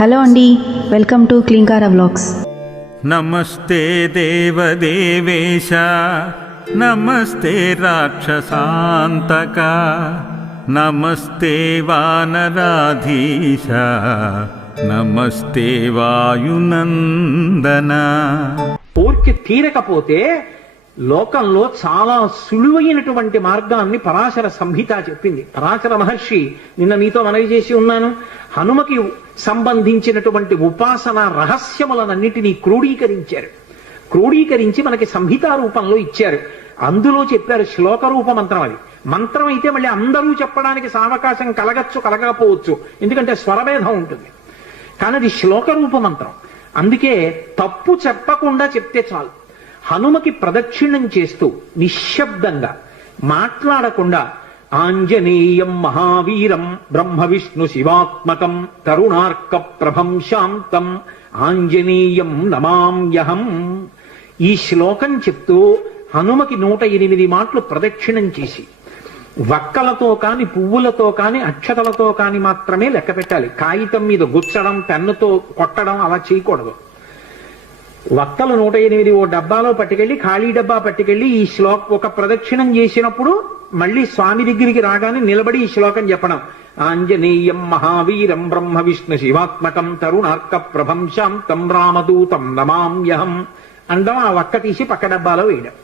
Hello అండి, welcome to Klinkara vlogs. నమస్తే దేవదేవేశ, నమస్తే రాక్షసాంతక, నమస్తే వానరాధీశ, నమస్తే వాయునందన. కోరిక తీరకపోతే లోకంలో చాలా సులువైనటువంటి మార్గాన్ని పరాశర సంహిత చెప్పింది. పరాశర మహర్షి నిన్న మీతో మనవి చేసి ఉన్నాను, హనుమకి సంబంధించినటువంటి ఉపాసన రహస్యములనన్నిటినీ క్రోడీకరించి మనకి సంహితా రూపంలో ఇచ్చారు. అందులో చెప్పారు శ్లోక రూప మంత్రం. అది మంత్రం అయితే మళ్ళీ అందరూ చెప్పడానికి సావకాశం కలగచ్చు కలగకపోవచ్చు, ఎందుకంటే స్వరభేదం ఉంటుంది. కానీ అది శ్లోక రూప మంత్రం. అందుకే తప్పు చెప్పకుండా చెప్తే చాలు. హనుమకి ప్రదక్షిణం చేస్తూ నిశ్శబ్దంగా మాట్లాడకుండా ఆంజనేయం మహావీరం బ్రహ్మ విష్ణు శివాత్మకం తరుణార్క ప్రభం శాంతం ఆంజనేయం నమామ్యహం, ఈ శ్లోకం చెప్తూ హనుమకి 108 మాటలు ప్రదక్షిణం చేసి వక్కలతో కాని పువ్వులతో కాని అక్షతలతో కాని మాత్రమే లెక్క పెట్టాలి. కాగితం మీద గుచ్చడం పెన్నుతో కొట్టడం అలా చేయకూడదు. వక్కలు 108 ఓ డబ్బాలో పట్టుకెళ్ళి ఖాళీ డబ్బా పట్టుకెళ్ళి ఈ ఒక ప్రదక్షిణం చేసినప్పుడు మళ్ళీ స్వామి దగ్గరికి రాగానే నిలబడి ఈ శ్లోకం చెప్పడం. ఆంజనేయం మహావీరం బ్రహ్మ విష్ణు శివాత్మకం తరుణార్క ప్రభం శాంతం రామదూతం నమామ్యహం అండం. ఆ వక్క తీసి పక్క డబ్బాలో వేయడం.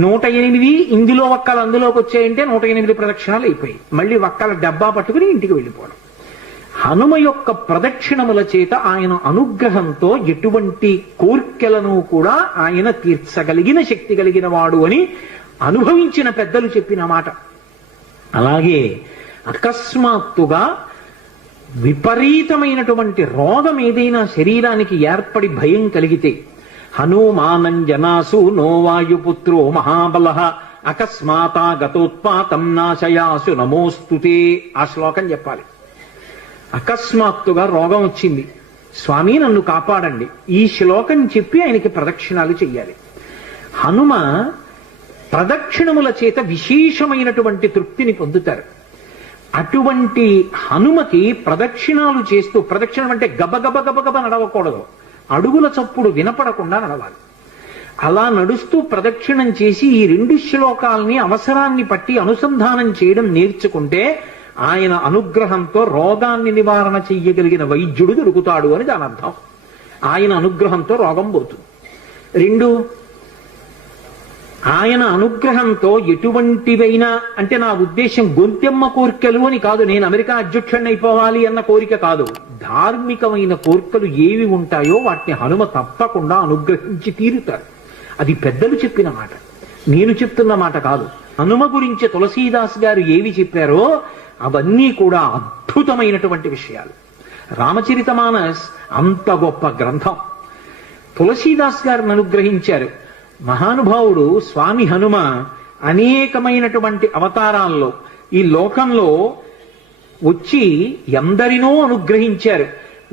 108 ఇందులో వక్కలు అందులోకి వచ్చాయంటే 108 ప్రదక్షిణాలు అయిపోయాయి. మళ్ళీ వక్కల డబ్బా పట్టుకుని ఇంటికి వెళ్ళిపోవడం. హనుమ యొక్క ప్రదక్షిణముల చేత ఆయన అనుగ్రహంతో ఎటువంటి కోర్కెలను కూడా ఆయన తీర్చగలిగిన శక్తి కలిగిన వాడు అని అనుభవించిన పెద్దలు చెప్పిన మాట. అలాగే అకస్మాత్తుగా విపరీతమైనటువంటి రోగం ఏదైనా శరీరానికి ఏర్పడి భయం కలిగితే హనుమానంజనాసు నోవాయుపుత్రో మహాబల అకస్మాతా గతోత్పాతం నాశయాసు నమోస్తుతే, ఆ శ్లోకం చెప్పాలి. అకస్మాత్తుగా రోగం వచ్చింది, స్వామి నన్ను కాపాడండి, ఈ శ్లోకం చెప్పి ఆయనకి ప్రదక్షిణాలు చెయ్యాలి. హనుమ ప్రదక్షిణముల చేత విశేషమైనటువంటి తృప్తిని పొందుతారు. అటువంటి హనుమకి ప్రదక్షిణాలు చేస్తూ, ప్రదక్షిణం అంటే గబగబ గబగబ నడవకూడదు, అడుగుల చప్పుడు వినపడకుండా నడవాలి. అలా నడుస్తూ ప్రదక్షిణం చేసి ఈ 2 శ్లోకాలని అవసరాన్ని పట్టి అనుసంధానం చేయడం నేర్చుకుంటే ఆయన అనుగ్రహంతో రోగాన్ని నివారణ చెయ్యగలిగిన వైద్యుడు దొరుకుతాడు అని దాని అర్థం. ఆయన అనుగ్రహంతో రోగం పోతుంది. 2, ఆయన అనుగ్రహంతో ఎటువంటివైనా, అంటే నా ఉద్దేశం గొంతెమ్మ కోరికలు అని కాదు, నేను అమెరికా అధ్యక్షుడిని అయిపోవాలి అన్న కోరిక కాదు. ధార్మికమైన కోరికలు ఏవి ఉంటాయో వాటిని హనుమ తప్పకుండా అనుగ్రహించి తీరుతారు. అది పెద్దలు చెప్పిన మాట, నేను చెప్తున్న మాట కాదు. హనుమ గురించి తులసీదాస్ గారు ఏవి చెప్పారో అవన్నీ కూడా అద్భుతమైనటువంటి విషయాలు. రామచరితమానస్ అంత గొప్ప గ్రంథం. తులసీదాస్ గారిని అనుగ్రహించారు మహానుభావుడు స్వామి హనుమ. అనేకమైనటువంటి అవతారాల్లో ఈ లోకంలో వచ్చి ఎందరినో అనుగ్రహించారు.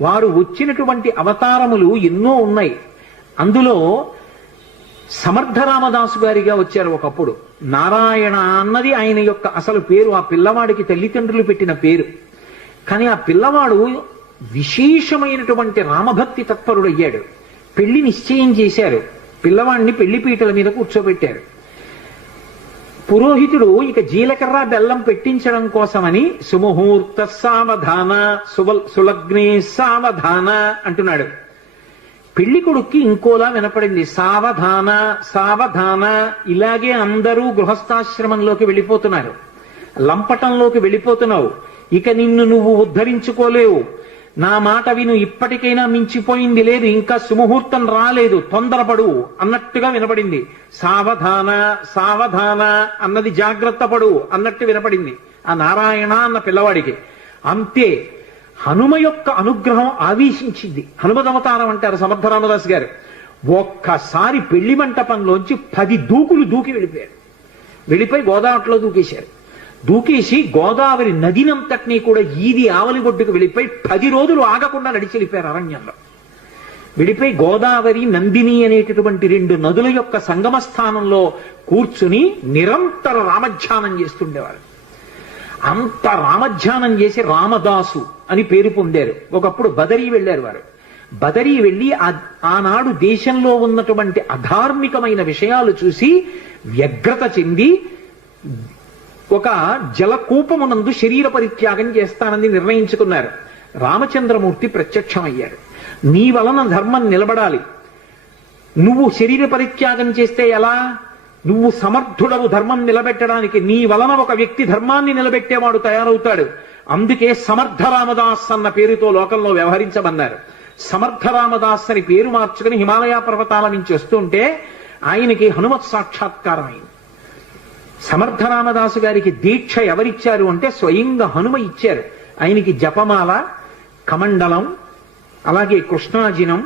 వారు వచ్చినటువంటి అవతారములు ఎన్నో ఉన్నాయి. అందులో సమర్థ రామదాసు గారిగా వచ్చారు ఒకప్పుడు. నారాయణ అన్నది ఆయన యొక్క అసలు పేరు, ఆ పిల్లవాడికి తల్లిదండ్రులు పెట్టిన పేరు. కానీ ఆ పిల్లవాడు విశేషమైనటువంటి రామభక్తి తత్పరుడయ్యాడు. పెళ్లి నిశ్చయం చేశారు, పిల్లవాడిని పెళ్లిపీటల మీద కూర్చోబెట్టారు. పురోహితుడు ఇక జీలకర్ర బెల్లం పెట్టించడం కోసమని సుముహూర్త సావధాన సులగ్నే సావధాన అంటున్నాడు. పెళ్లి కొడుక్కి ఇంకోలా వినపడింది, సావధాన సావధాన. ఇలాగే అందరూ గృహస్థాశ్రమంలోకి వెళ్ళిపోతున్నారు, లంపటంలోకి వెళ్ళిపోతున్నావు, ఇక నిన్ను నువ్వు ఉద్ధరించుకోలేవు, నా మాట విను, ఇప్పటికైనా మించిపోయింది లేదు, ఇంకా సుముహూర్తం రాలేదు, తొందరపడు అన్నట్టుగా వినపడింది. సావధాన సావధాన అన్నది జాగ్రత్త పడు అన్నట్టు వినపడింది ఆ నారాయణ అన్న పిల్లవాడికి. అంతే హనుమ యొక్క అనుగ్రహం ఆవేశించింది. హనుమదవతారం అంటారు సమర్థ రామదాస్ గారు. ఒక్కసారి పెళ్లి మంటపంలోంచి 10 దూకులు దూకి వెళ్ళిపోయారు. వెళ్ళిపోయి గోదావరిలో దూకేశారు. దూకేసి గోదావరి నదినంతటినీ కూడా ఈది ఆవలిగొడ్డుకు వెళ్ళిపోయి 10 రోజులు ఆగకుండా నడిచి వెళ్ళిపోయారు అరణ్యంలో. వెళ్ళిపోయి గోదావరి నందిని అనేటటువంటి 2 నదుల యొక్క సంగమ స్థానంలో కూర్చుని నిరంతర రామధ్యానం చేస్తుండేవారు. అంత రామధ్యానం చేసి రామదాసు అని పేరు పొందారు. ఒకప్పుడు బదరీ వెళ్ళారు వారు. బదరీ వెళ్ళి ఆనాడు దేశంలో ఉన్నటువంటి అధార్మికమైన విషయాలు చూసి వ్యగ్రత చెంది ఒక జలకూపమునందు శరీర పరిత్యాగం చేస్తానని నిర్ణయించుకున్నారు. రామచంద్రమూర్తి ప్రత్యక్షమయ్యారు. నీ వలన ధర్మం నిలబడాలి, నువ్వు శరీర పరిత్యాగం చేస్తే ఎలా? నువ్వు సమర్థుడవు ధర్మం నిలబెట్టడానికి. నీ వలన ఒక వ్యక్తి ధర్మాన్ని నిలబెట్టేవాడు తయారవుతాడు. అందుకే సమర్థ రామదాస్ అన్న పేరుతో లోకంలో వ్యవహరించమన్నారు. సమర్థ రామదాస్ అని పేరు మార్చుకుని హిమాలయ పర్వతాల నుంచి వస్తుంటే ఆయనకి హనుమత్ సాక్షాత్కారం అయింది. సమర్థ రామదాసు గారికి దీక్ష ఎవరిచ్చారు అంటే స్వయంగా హనుమ ఇచ్చారు. ఆయనకి జపమాల, కమండలం, అలాగే కృష్ణాజినం,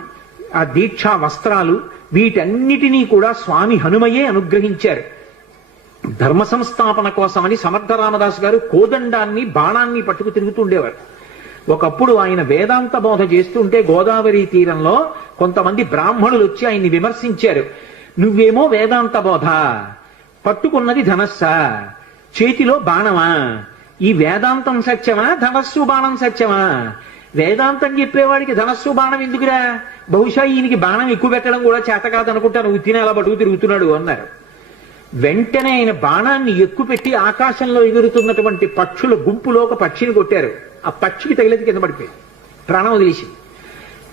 ఆ దీక్షా వస్త్రాలు, వీటన్నిటినీ కూడా స్వామి హనుమయే అనుగ్రహించారు. ధర్మ సంస్థాపన కోసమని సమర్థ రామదాసు గారు కోదండాన్ని, బాణాన్ని పట్టుకు తిరుగుతుండేవారు. ఒకప్పుడు ఆయన వేదాంత బోధ చేస్తుంటే గోదావరి తీరంలో కొంతమంది బ్రాహ్మణులు వచ్చి ఆయన్ని విమర్శించారు. నువ్వేమో వేదాంత బోధ, పట్టుకున్నది ధనస్సా, చేతిలో బాణమా, ఈ వేదాంతం సత్యమా, ధనస్సు బాణం సత్యమా? వేదాంతం చెప్పేవాడికి ధనస్సు బాణం ఎందుకురా? బహుశా ఈయనకి బాణం ఎక్కువ పెట్టడం కూడా చేత కాదనుకుంటాను, ఉత్తినే అలా పట్టుకు తిరుగుతున్నాడు అన్నారు. వెంటనే ఆయన బాణాన్ని ఎక్కువ పెట్టి ఆకాశంలో ఎగురుతున్నటువంటి పక్షుల గుంపులో ఒక పక్షిని కొట్టారు. ఆ పక్షికి తగిలేది కింద పడిపోయింది, ప్రాణం వదిలేసింది.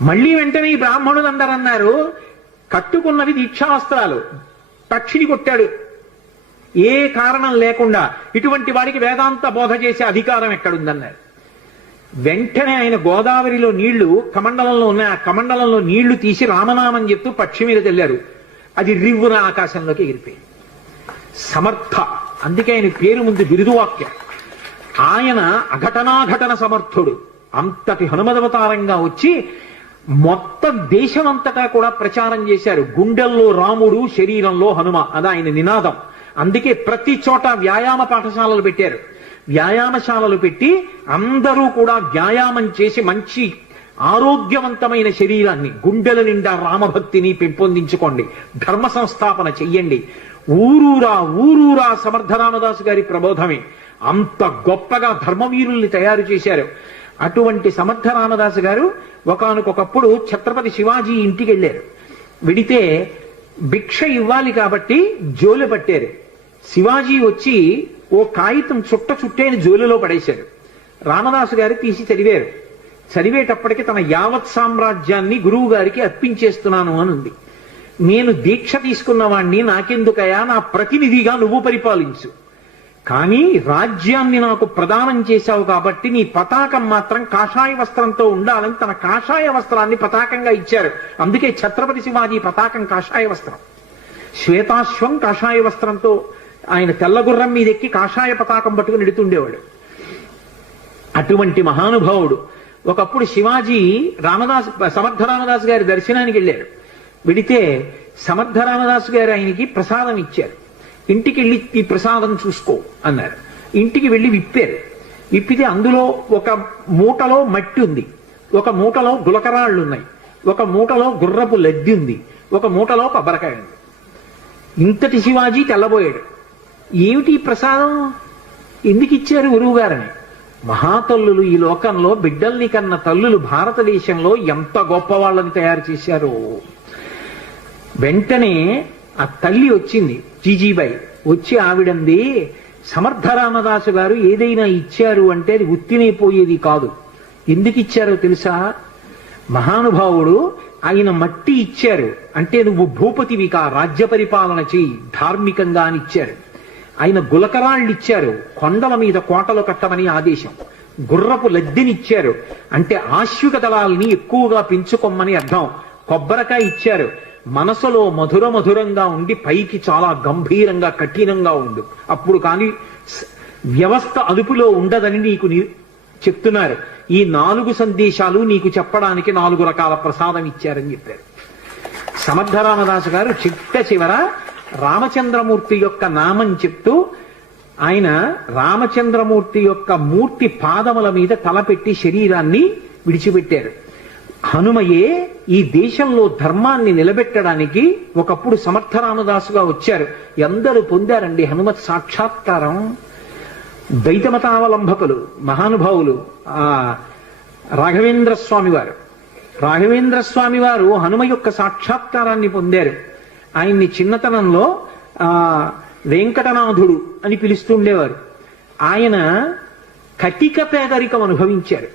మళ్ళీ వెంటనే ఈ బ్రాహ్మణులు అందరూ అన్నారు, కట్టుకున్నవి దీక్షావస్త్రాలు, పక్షిని కొట్టాడు ఏ కారణం లేకుండా, ఇటువంటి వాడికి వేదాంత బోధ చేసే అధికారం ఎక్కడుందన్నారు. వెంటనే ఆయన గోదావరిలో నీళ్లు కమండలంలో ఉన్నాయి, ఆ కమండలంలో నీళ్లు తీసి రామనామం చెప్తూ పక్షి మీద తెల్లారు. అది రివ్వున ఆకాశంలోకి ఎగిరిపోయింది. సమర్థ, అందుకే ఆయన పేరు ముందు బిరుదువాక్యం. ఆయన అఘటనాఘటన సమర్థుడు. అంతటి హనుమదవతారంగా వచ్చి మొత్తం దేశమంతటా కూడా ప్రచారం చేశారు. గుండెల్లో రాముడు, శరీరంలో హనుమ, అది ఆయన నినాదం. అందుకే ప్రతి చోట వ్యాయామ పాఠశాలలు పెట్టారు. వ్యాయామశాలలు పెట్టి అందరూ కూడా వ్యాయామం చేసి మంచి ఆరోగ్యవంతమైన శరీరాన్ని, గుండెల నిండా రామభక్తిని పెంపొందించుకోండి, ధర్మ సంస్థాపన చెయ్యండి. ఊరూరా సమర్థ రామదాసు గారి ప్రబోధమే. అంత గొప్పగా ధర్మవీరుల్ని తయారు చేశారు. అటువంటి సమర్థ రామదాసు గారు ఒకానొకప్పుడు ఛత్రపతి శివాజీ ఇంటికి వెళ్ళారు. వెడితే భిక్ష ఇవ్వాలి కాబట్టి జోలు పట్టారు. శివాజీ వచ్చి ఓ కాగితం చుట్టైన జోలులో పడేశారు. రామదాసు గారు తీసి చదివారు. చదివేటప్పటికి తన యావత్ సామ్రాజ్యాన్ని గురువు గారికి అర్పించేస్తున్నాను అని ఉంది. నేను దీక్ష తీసుకున్నవాణ్ణి, నాకెందుకయా, నా ప్రతినిధిగా నువ్వు పరిపాలించు, కానీ రాజ్యాన్ని నాకు ప్రదానం చేశావు కాబట్టి నీ పతాకం మాత్రం కాషాయ వస్త్రంతో ఉండాలని తన కాషాయ వస్త్రాన్ని పతాకంగా ఇచ్చారు. అందుకే ఛత్రపతి శివాజీ పతాకం కాషాయ వస్త్రం. శ్వేతాశ్వం కాషాయ వస్త్రంతో, ఆయన తెల్లగుర్రం మీద ఎక్కి కాషాయ పతాకం పట్టుకుని ఎడుతుండేవాడు. అటువంటి మహానుభావుడు. ఒకప్పుడు శివాజీ సమర్థ రామదాసు గారి దర్శనానికి వెళ్ళారు. వెడితే సమర్థ రామదాసు గారు ఆయనకి ప్రసాదం ఇచ్చారు. ఇంటికి వెళ్ళి ఈ ప్రసాదం చూసుకో అన్నారు. ఇంటికి వెళ్ళి విప్పారు. విప్పితే అందులో ఒక మూటలో మట్టి ఉంది, ఒక మూటలో గులకరాళ్ళు ఉన్నాయి, ఒక మూటలో గుర్రపు లద్ది ఉంది, ఒక మూటలో కొబ్బరికాయ ఉంది. ఇంతటి శివాజీ తెల్లబోయాడు. ఏమిటి ప్రసాదం, ఎందుకు ఇచ్చారు గురువు గారని? మహాతల్లులు ఈ లోకంలో బిడ్డల్ని కన్న తల్లులు భారతదేశంలో ఎంత గొప్ప వాళ్ళని తయారు చేశారో. వెంటనే ఆ తల్లి వచ్చింది, జీజీబాయి వచ్చి ఆవిడంది, సమర్థ రామదాసు గారు ఏదైనా ఇచ్చారు అంటే అది ఉత్తినే పోయేది కాదు. ఎందుకు ఇచ్చారో తెలుసా? మహానుభావుడు ఆయన మట్టి ఇచ్చారు అంటే నువ్వు భూపతివికా, రాజ్య పరిపాలన చెయ్యి, ధార్మికంగా అని ఇచ్చారు. ఆయన గులకరాళ్ళు ఇచ్చారు, కొండల మీద కోటలు కట్టమని ఆదేశం. గుర్రపు లద్దెనిచ్చారు అంటే ఆశ్విక దళాల్ని ఎక్కువగా పెంచుకోమని అర్థం. కొబ్బరికాయ ఇచ్చారు, మనసులో మధురంగా ఉండి పైకి చాలా గంభీరంగా కఠినంగా ఉండు, అప్పుడు కానీ వ్యవస్థ అదుపులో ఉండదని నీకు చెప్తున్నారు. ఈ 4 సందేశాలు నీకు చెప్పడానికి 4 రకాల ప్రసాదం ఇచ్చారని చెప్పారు. సమర్థ రామదాసు గారు చిట్ట రామచంద్రమూర్తి యొక్క నామం చెప్తూ ఆయన రామచంద్రమూర్తి యొక్క మూర్తి పాదముల మీద తలపెట్టి శరీరాన్ని విడిచిపెట్టారు. హనుమయే ఈ దేశంలో ధర్మాన్ని నిలబెట్టడానికి ఒకప్పుడు సమర్థ రామదాసుగా వచ్చారు. ఎందరూ పొందారండి హనుమత్ సాక్షాత్కారం. ద్వైతమతావలంబకులు, మహానుభావులు, రాఘవేంద్ర స్వామి వారు. రాఘవేంద్ర స్వామి వారు హనుమ యొక్క సాక్షాత్కారాన్ని పొందారు. ఆయన్ని చిన్నతనంలో వెంకటనాథుడు అని పిలుస్తుండేవారు. ఆయన కటిక పేదరికం అనుభవించారు.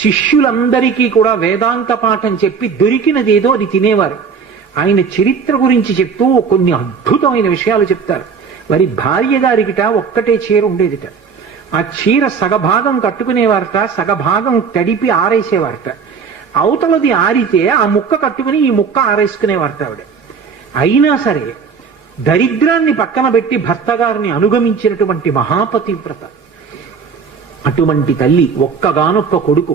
శిష్యులందరికీ కూడా వేదాంత పాఠం చెప్పి దొరికినదేదో అది తినేవారు. ఆయన చరిత్ర గురించి చెప్తూ కొన్ని అద్భుతమైన విషయాలు చెప్తారు. వారి భార్య గారికిట ఒక్కటే చీర ఉండేదిట. ఆ చీర సగభాగం కట్టుకునేవారట, సగభాగం తడిపి ఆరేసేవారట. అవతలది ఆరితే ఆ ముక్క కట్టుకుని ఈ ముక్క ఆరేసుకునేవారట ఆవిడ. అయినా సరే దరిద్రాన్ని పక్కన పెట్టి భర్త గారిని అనుగమించినటువంటి మహాపతివ్రత. అటువంటి తల్లి, ఒక్కగానొక్క కొడుకు,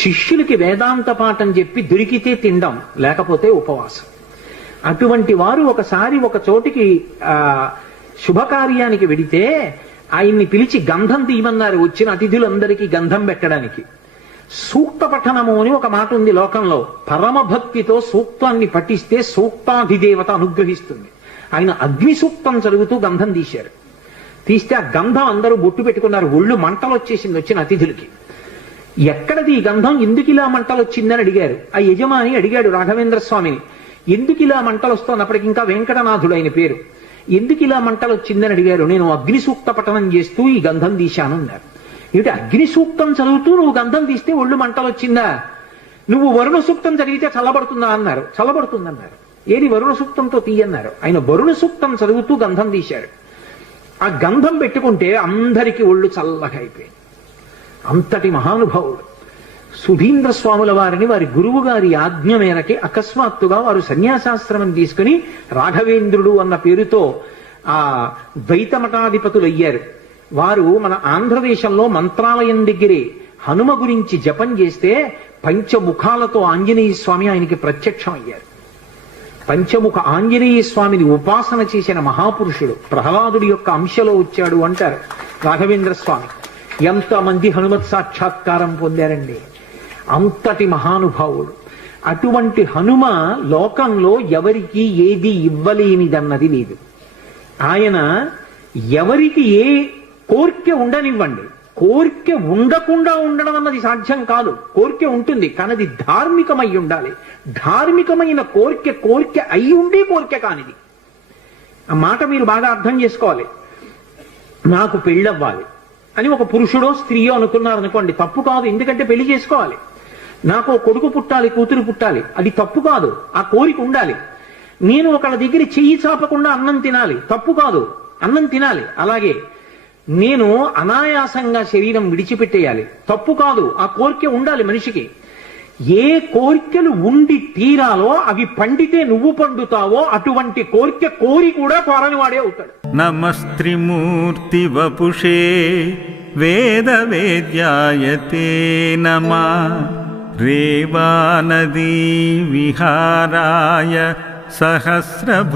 శిష్యులకి వేదాంత పాఠం చెప్పి దొరికితే తినడం, లేకపోతే ఉపవాసం. అటువంటి వారు ఒకసారి ఒక చోటికి శుభకార్యానికి వెడితే ఆయన్ని పిలిచి గంధం తీయమన్నారు వచ్చిన అతిథులందరికీ గంధం పెట్టడానికి. సూక్త పఠనము అని ఒక మాట ఉంది లోకంలో. పరమభక్తితో సూక్తాన్ని పఠిస్తే సూక్తాధిదేవత అనుగ్రహిస్తుంది. ఆయన అగ్ని సూక్తం చదువుతూ గంధం తీశారు. తీస్తే ఆ గంధం అందరూ బొట్టు పెట్టుకున్నారు. ఒళ్ళు మంటలు వచ్చేసింది వచ్చిన అతిథులకి. ఎక్కడది ఈ గంధం, ఎందుకు ఇలా మంటలు వచ్చిందని అడిగారు. ఆ యజమాని అడిగాడు రాఘవేంద్ర స్వామిని, ఎందుకు ఇలా మంటలు వస్తున్నప్పటికి ఇంకా వెంకటనాథుడు ఆయన పేరు, ఎందుకు ఇలా మంటలు వచ్చిందని అడిగారు. నేను అగ్ని సూక్త పఠనం చేస్తూ ఈ గంధం తీశాను అన్నారు. ఏమిటి, అగ్ని సూక్తం చదువుతూ నువ్వు గంధం తీస్తే ఒళ్ళు మంటలు వచ్చిందా? నువ్వు వరుణ సూక్తం చదివితే చల్లబడుతుందా అన్నారు. చల్లబడుతుందన్నారు. ఏది వరుణ సూక్తంతో తీయన్నారు. ఆయన వరుణ సూక్తం చదువుతూ గంధం తీశారు. ఆ గంధం పెట్టుకుంటే అందరికీ ఒళ్ళు చల్లగా అయిపోయింది. అంతటి మహానుభావుడు సుధీంద్ర స్వాముల వారిని వారి గురువు గారి ఆజ్ఞ మేరకి అకస్మాత్తుగా వారు సన్యాసాశ్రమం తీసుకుని రాఘవేంద్రుడు అన్న పేరుతో ఆ ద్వైత మఠాధిపతులు అయ్యారు. వారు మన ఆంధ్రదేశంలో మంత్రాలయం దగ్గరే హనుమ గురించి జపం చేస్తే పంచముఖాలతో ఆంజనేయ స్వామి ఆయనకి ప్రత్యక్షం అయ్యారు. పంచముఖ ఆంజనేయ స్వామిని ఉపాసన చేసిన మహాపురుషుడు, ప్రహ్లాదుడి యొక్క అంశలో వచ్చాడు అంటారు రాఘవేంద్ర స్వామి. ఎంతమంది హనుమత్ సాక్షాత్కారం పొందారండి, అంతటి మహానుభావుడు. అటువంటి హనుమ లోకంలో ఎవరికి ఏది ఇవ్వలేనిదన్నది లేదు. ఆయన ఎవరికి ఏ కోరిక ఉండనివ్వండి, కోరిక ఉండకుండా ఉండడం అన్నది సాధ్యం కాదు. కోరిక ఉంటుంది కానీ అది ధార్మికమై ఉండాలి. ధార్మికమైన కోరిక అయి ఉండి కోరిక కానిది. ఆ మాట మీరు బాగా అర్థం చేసుకోవాలి. నాకు పెళ్ళవ్వాలి అని ఒక పురుషుడో స్త్రీయో అనుకున్నారనుకోండి, తప్పు కాదు, ఎందుకంటే పెళ్లి చేసుకోవాలి. నాకు కొడుకు పుట్టాలి, కూతురు పుట్టాలి, అది తప్పు కాదు, ఆ కోరిక ఉండాలి. నేను ఒకళ్ళ దగ్గర చెయ్యి చాపకుండా అన్నం తినాలి, తప్పు కాదు, అన్నం తినాలి. అలాగే నేను అనాయాసంగా శరీరం విడిచిపెట్టేయాలి, తప్పు కాదు, ఆ కోరిక ఉండాలి మనిషికి. ఏ కోరికలు ఉండి తీరాలో అవి పండితే నువ్వు పండుతావో అటువంటి కోరిక కోరి కూడా కోరని వాడే అవుతాడు. నమస్త్రిమూర్తి వపుషే వేద వేద్యాయతే నమా రేవానదీ విహారాయ సహస్రభుజధారిణే